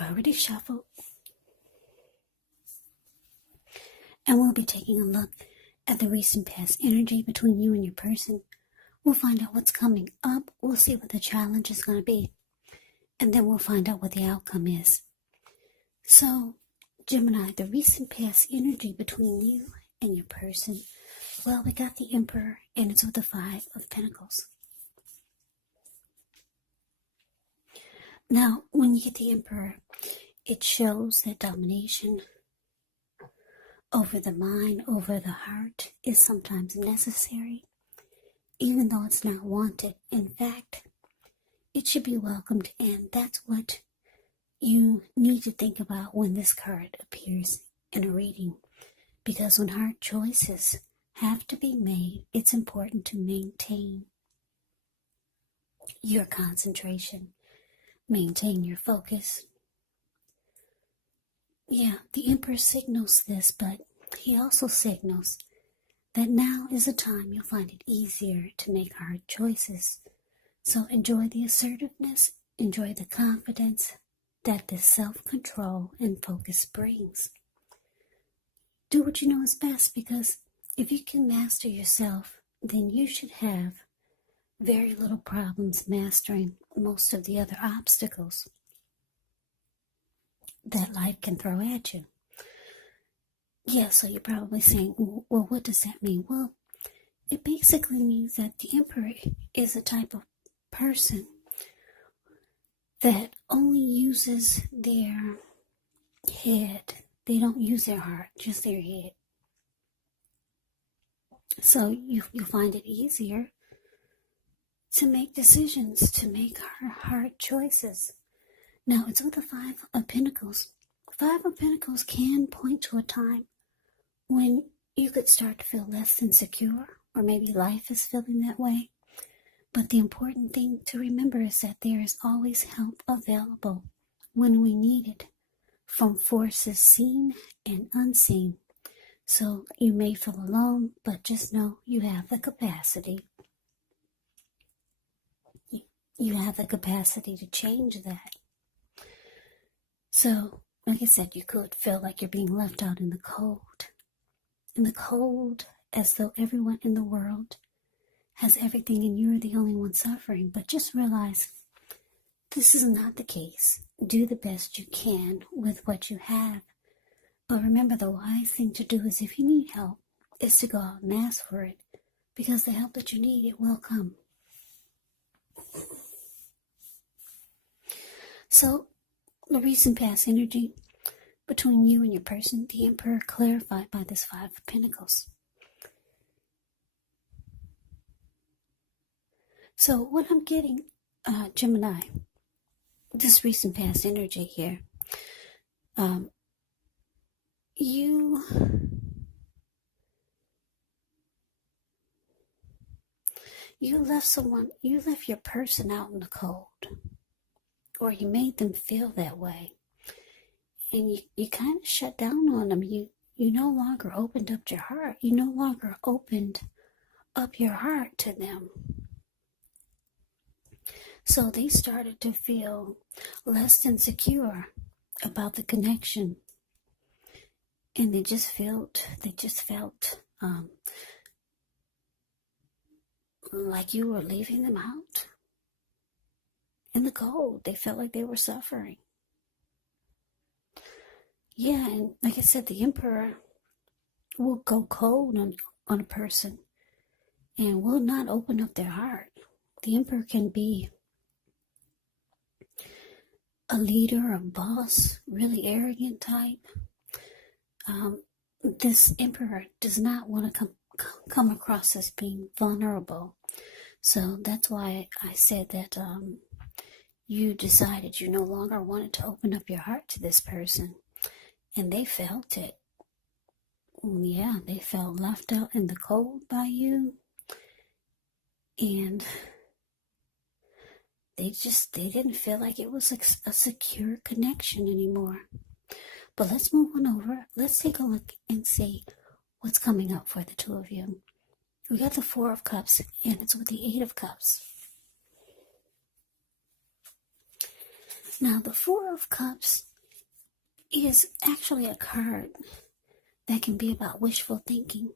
I've already shuffled, and we'll be taking a look at the recent past energy between you and your person. We'll find out what's coming up, we'll see what the challenge is going to be, and then we'll find out what the outcome is. So, Gemini, the recent past energy between you and your person, well, we got the Emperor, and it's with the Five of Pentacles. Now, when you get the Emperor, it shows that domination over the mind, over the heart, is sometimes necessary, even though it's not wanted. In fact, it should be welcomed, and that's what you need to think about when this card appears in a reading. Because when hard choices have to be made, it's important to maintain your concentration, maintain your focus. Yeah, the Emperor signals this, but he also signals that now is a time you'll find it easier to make hard choices. So enjoy the assertiveness, enjoy the confidence that this self-control and focus brings. Do what you know is best, because if you can master yourself, then you should have very little problems mastering most of the other obstacles that life can throw at you. Yeah, so you're probably saying, well, what does that mean? Well, it basically means that the Emperor is a type of person that only uses their head. They don't use their heart, just their head. So you find it easier to make decisions, to make hard choices. Now, it's with the Five of Pentacles. Five of Pentacles can point to a time when you could start to feel less than secure, or maybe life is feeling that way. But the important thing to remember is that there is always help available when we need it, from forces seen and unseen. So you may feel alone, but just know you have the capacity. You have the capacity to change that. So, like I said, you could feel like you're being left out in the cold. In the cold, as though everyone in the world has everything and you're the only one suffering. But just realize this is not the case. Do the best you can with what you have. But remember, the wise thing to do is, if you need help, is to go out and ask for it. Because the help that you need, it will come. So, the recent past energy between you and your person, the Emperor, clarified by this Five of Pentacles. So what I'm getting, Gemini, this recent past energy here, you left your person out in the cold, or you made them feel that way, and you kind of shut down on them. You no longer opened up your heart. You no longer opened up your heart to them. So they started to feel less than secure about the connection, and they just felt like you were leaving them out in the cold. They felt like they were suffering. Yeah, and like I said, the Emperor will go cold on a person and will not open up their heart. The Emperor can be a leader, a boss, really arrogant type. This Emperor does not want to come across as being vulnerable. So that's why I said that you decided you no longer wanted to open up your heart to this person. And they felt it. Yeah, they felt left out in the cold by you. And they didn't feel like it was a secure connection anymore. But let's move on over. Let's take a look and see what's coming up for the two of you. We got the Four of Cups, and it's with the Eight of Cups. Now, the Four of Cups is actually a card that can be about wishful thinking.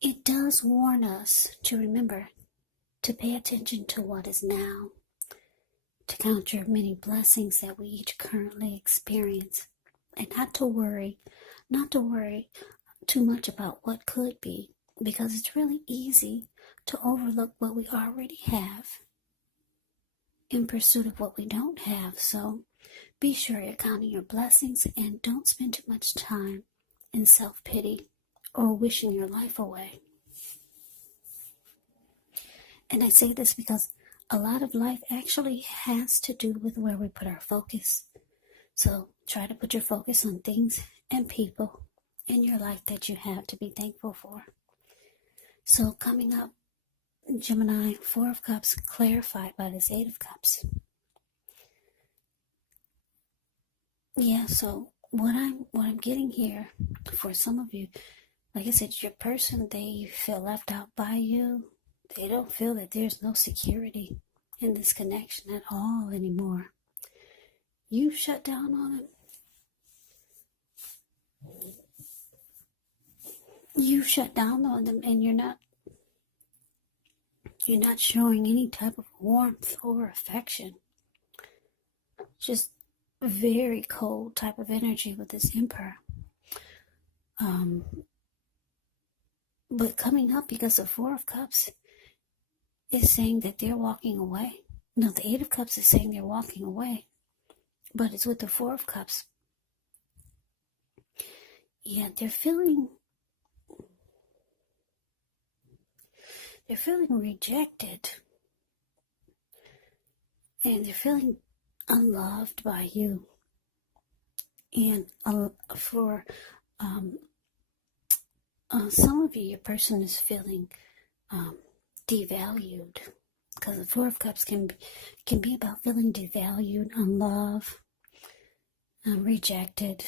It does warn us to remember to pay attention to what is now, to count your many blessings that we each currently experience, and not to worry too much about what could be, because it's really easy to overlook what we already have in pursuit of what we don't have. So be sure you're counting your blessings and don't spend too much time in self-pity or wishing your life away. And I say this because a lot of life actually has to do with where we put our focus. So try to put your focus on things and people in your life that you have to be thankful for. So coming up, Gemini, Four of Cups clarified by this Eight of Cups. Yeah, so what I'm getting here for some of you, like I said, your person, they feel left out by you. They don't feel that there's no security in this connection at all anymore. You shut down on them. You shut down on them, and you're not showing any type of warmth or affection. Just a very cold type of energy with this Emperor. But coming up, because the Four of Cups is saying that they're walking away. No, the Eight of Cups is saying they're walking away. But it's with the Four of Cups. Yeah, they're feeling rejected. And they're feeling unloved by you. And for some of you, your person is feeling devalued, because the Four of Cups can be about feeling devalued, unloved, rejected.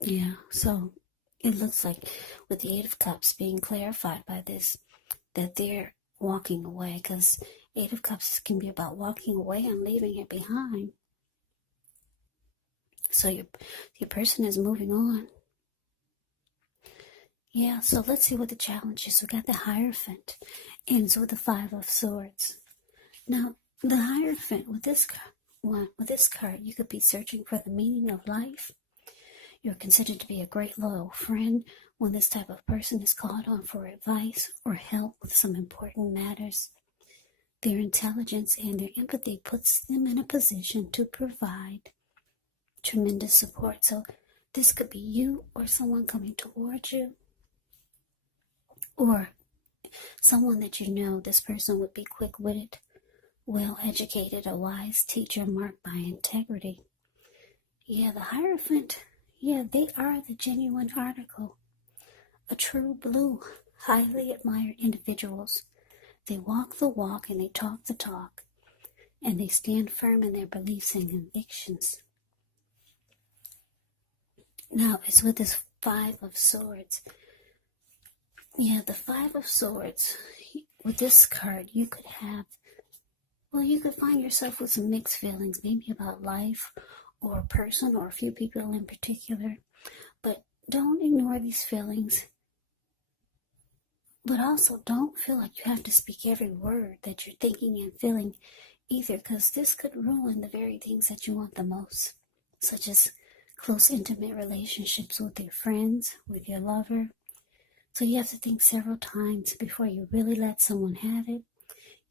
Yeah, so it looks like with the Eight of Cups being clarified by this, that they're walking away, because Eight of Cups can be about walking away and leaving it behind. So your person is moving on. Yeah, so let's see what the challenge is. We got the Hierophant, ends with the Five of Swords. Now, the Hierophant, with this card, you could be searching for the meaning of life. You're considered to be a great loyal friend when this type of person is called on for advice or help with some important matters. Their intelligence and their empathy puts them in a position to provide tremendous support. So this could be you or someone coming towards you, or someone that you know. This person would be quick-witted, well-educated, a wise teacher marked by integrity. Yeah, the Hierophant, yeah, they are the genuine article. A true blue, highly admired individuals. They walk the walk and they talk the talk, and they stand firm in their beliefs and convictions. Now, it's with this Five of Swords. Yeah, the Five of Swords. With this card, you could find yourself with some mixed feelings, maybe about life or a person or a few people in particular. But don't ignore these feelings. But also don't feel like you have to speak every word that you're thinking and feeling either, because this could ruin the very things that you want the most, such as close, intimate relationships with your friends, with your lover. So you have to think several times before you really let someone have it,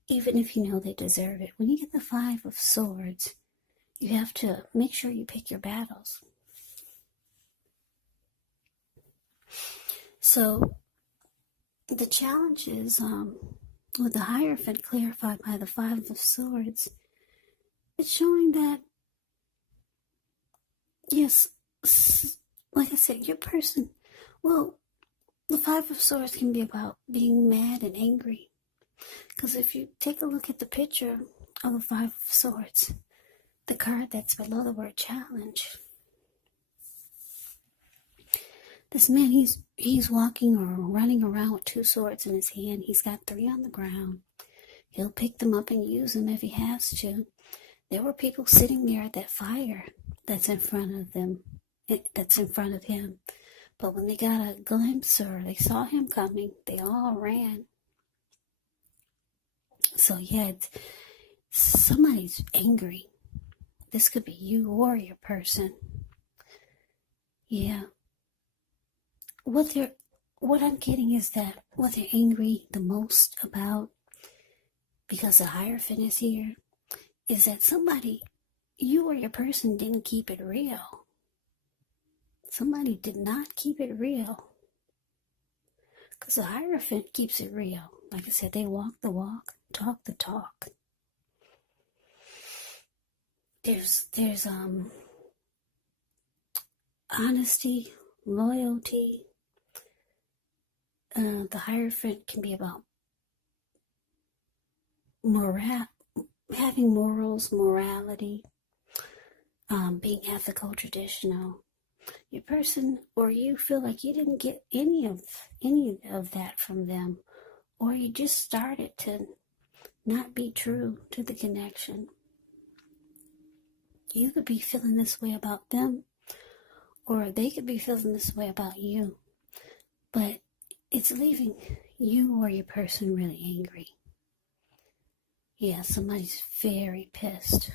even if you know they deserve it. When you get the Five of Swords, you have to make sure you pick your battles. So the challenge is, with the Hierophant clarified by the Five of Swords, it's showing that, yes, like I said, your person, the Five of Swords can be about being mad and angry. Because if you take a look at the picture of the Five of Swords, the card that's below the word challenge, this man, he's walking or running around with two swords in his hand. He's got three on the ground. He'll pick them up and use them if he has to. There were people sitting there at that fire that's in front of them, that's in front of him. But when they got a glimpse or they saw him coming, they all ran. So yeah, somebody's angry. This could be you or your person. Yeah. What I'm getting is that what they're angry the most about, because the Hierophant is here, is that somebody, you or your person, didn't keep it real. Somebody did not keep it real. Because the Hierophant keeps it real. Like I said, they walk the walk, talk the talk. There's honesty, loyalty. The Hierophant can be about having morals, morality, being ethical, traditional. Your person or you feel like you didn't get any of that from them, or you just started to not be true to the connection. You could be feeling this way about them, or they could be feeling this way about you, but it's leaving you or your person really angry. Yeah, somebody's very pissed.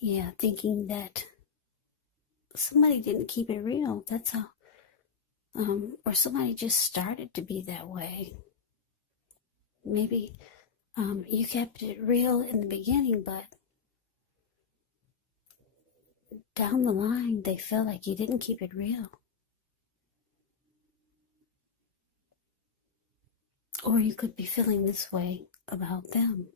Yeah, thinking that somebody didn't keep it real. That's how, or somebody just started to be that way. Maybe you kept it real in the beginning, but down the line, they felt like you didn't keep it real. Or you could be feeling this way about them.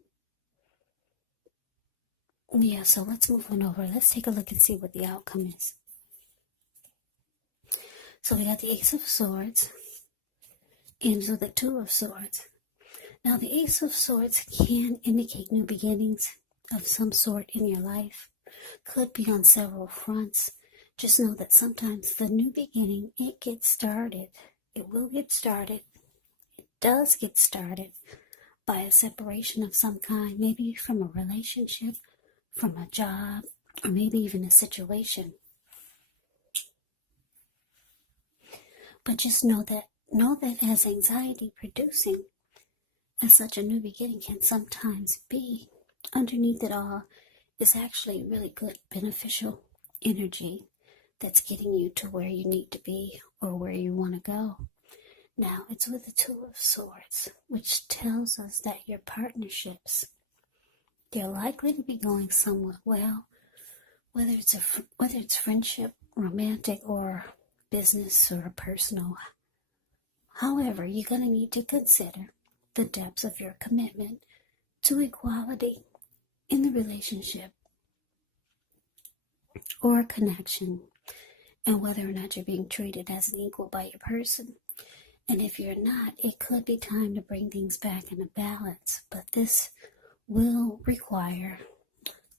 Yeah, so let's move on over. Let's take a look and see what the outcome is. So we got the Ace of Swords and so the Two of Swords. Now the Ace of Swords can indicate new beginnings of some sort in your life. Could be on several fronts. Just know that sometimes the new beginning, it gets started. It will get started. It does get started by a separation of some kind, maybe from a relationship, from a job, or maybe even a situation. But just know that as anxiety producing, as such a new beginning can sometimes be, underneath it all is actually really good, beneficial energy that's getting you to where you need to be or where you want to go. Now, it's with the Two of Swords, which tells us that your partnerships, they're likely to be going somewhat well, whether it's friendship, romantic, or business or personal. However, you're going to need to consider the depths of your commitment to equality in the relationship or connection, and whether or not you're being treated as an equal by your person. And if you're not, it could be time to bring things back into balance, but this will require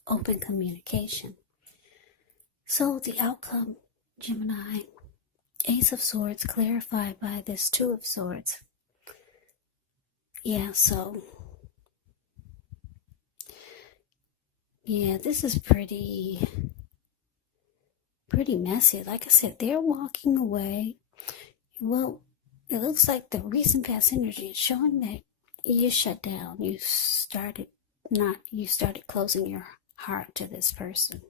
open communication. So the outcome, Gemini, Ace of Swords clarified by this Two of Swords. Yeah, so yeah, this is pretty messy. Like I said, they're walking away. Well, it looks like the recent past energy is showing that you shut down. You started closing your heart to this person.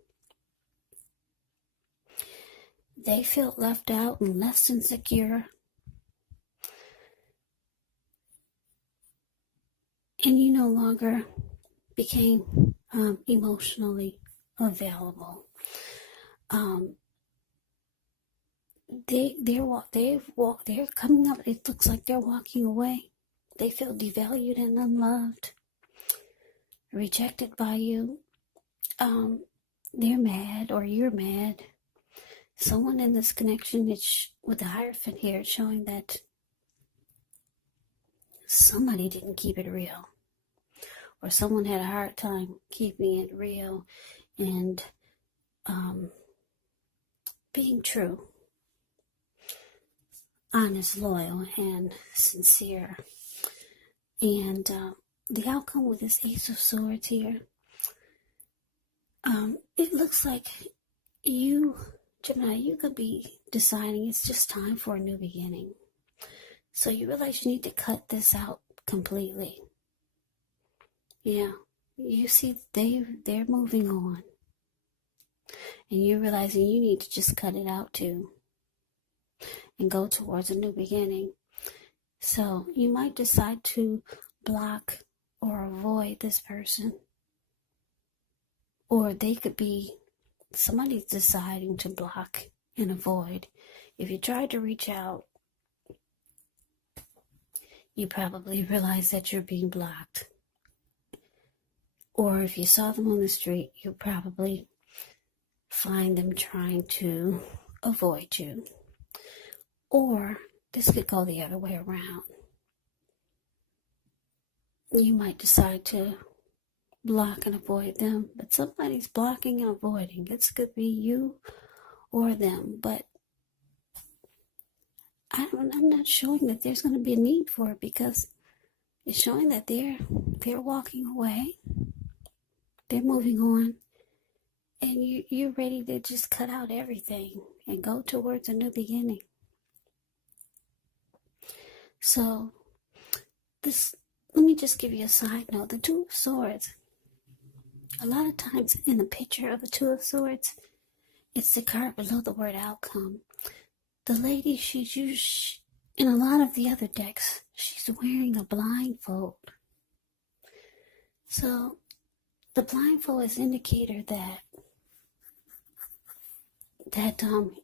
They felt left out and less insecure. And you no longer became emotionally available. They're coming up. It looks like they're walking away. They feel devalued and unloved, rejected by you. They're mad, or you're mad. Someone in this connection, with the Hierophant here, it's showing that somebody didn't keep it real, or someone had a hard time keeping it real and being true, honest, loyal, and sincere. And the outcome with this Ace of Swords here, It looks like you, Gemini, you could be deciding it's just time for a new beginning. So you realize you need to cut this out completely. Yeah, you see they're moving on. And you're realizing you need to just cut it out too. And go towards a new beginning. So you might decide to block or avoid this person. Or they could be, somebody's deciding to block and avoid. If you tried to reach out, you probably realize that you're being blocked. Or if you saw them on the street, you probably find them trying to avoid you. Or this could go the other way around. You might decide to block and avoid them, but somebody's blocking and avoiding. It could be you or them, but I'm not showing that there's going to be a need for it, because it's showing that they're walking away, they're moving on, and you're ready to just cut out everything and go towards a new beginning. So let me just give you a side note. The Two of Swords, a lot of times in the picture of the Two of Swords, it's the card below the word outcome. The lady, she's used, in a lot of the other decks, she's wearing a blindfold. So the blindfold is an indicator that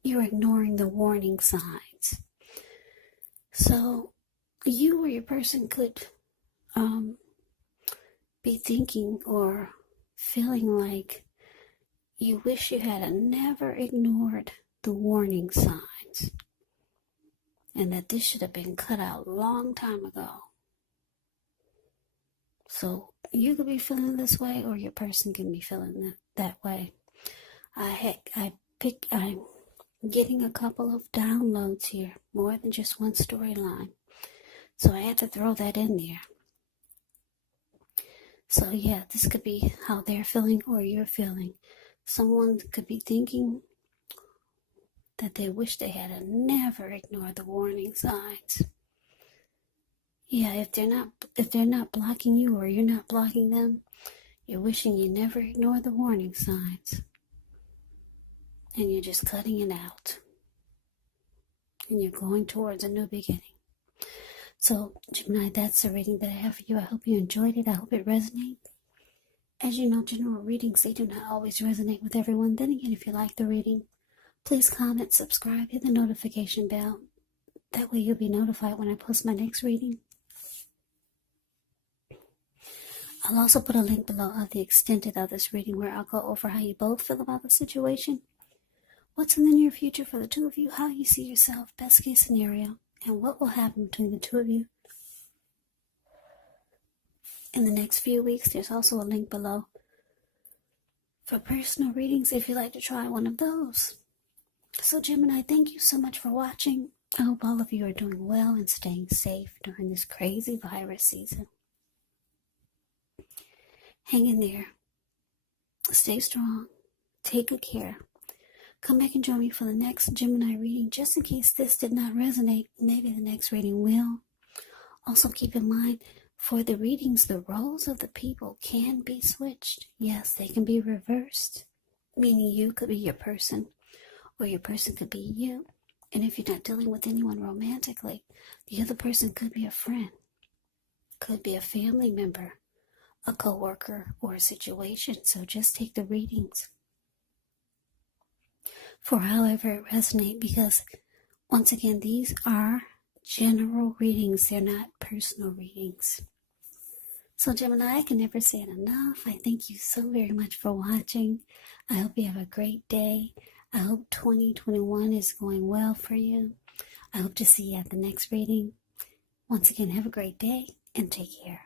you're ignoring the warning signs. So you or your person could be thinking or feeling like you wish you had never ignored the warning signs, and that this should have been cut out a long time ago. So you could be feeling this way, or your person can be feeling that way. I'm getting a couple of downloads here, more than just one storyline. So I had to throw that in there. So yeah, this could be how they're feeling or you're feeling. Someone could be thinking that they wish they had never ignored the warning signs. Yeah, if they're not blocking you or you're not blocking them, you're wishing you never ignored the warning signs. And you're just cutting it out. And you're going towards a new beginning. So, Gemini, that's the reading that I have for you. I hope you enjoyed it. I hope it resonated. As you know, general readings, they do not always resonate with everyone. Then again, if you like the reading, please comment, subscribe, hit the notification bell. That way you'll be notified when I post my next reading. I'll also put a link below of the extended of this reading, where I'll go over how you both feel about the situation, what's in the near future for the two of you, how you see yourself, best case scenario, and what will happen between the two of you in the next few weeks. There's also a link below for personal readings if you'd like to try one of those. So Gemini, thank you so much for watching. I hope all of you are doing well and staying safe during this crazy virus season. Hang in there. Stay strong. Take good care. Come back and join me for the next Gemini reading. Just in case this did not resonate, maybe the next reading will. Also keep in mind, for the readings, the roles of the people can be switched. Yes, they can be reversed, meaning you could be your person, or your person could be you. And if you're not dealing with anyone romantically, the other person could be a friend, could be a family member, a co-worker, or a situation. So just take the readings for however it resonates, because once again, these are general readings. They're not personal readings. So Gemini, I can never say it enough. I thank you so very much for watching. I hope you have a great day. I hope 2021 is going well for you. I hope to see you at the next reading. Once again, have a great day and take care.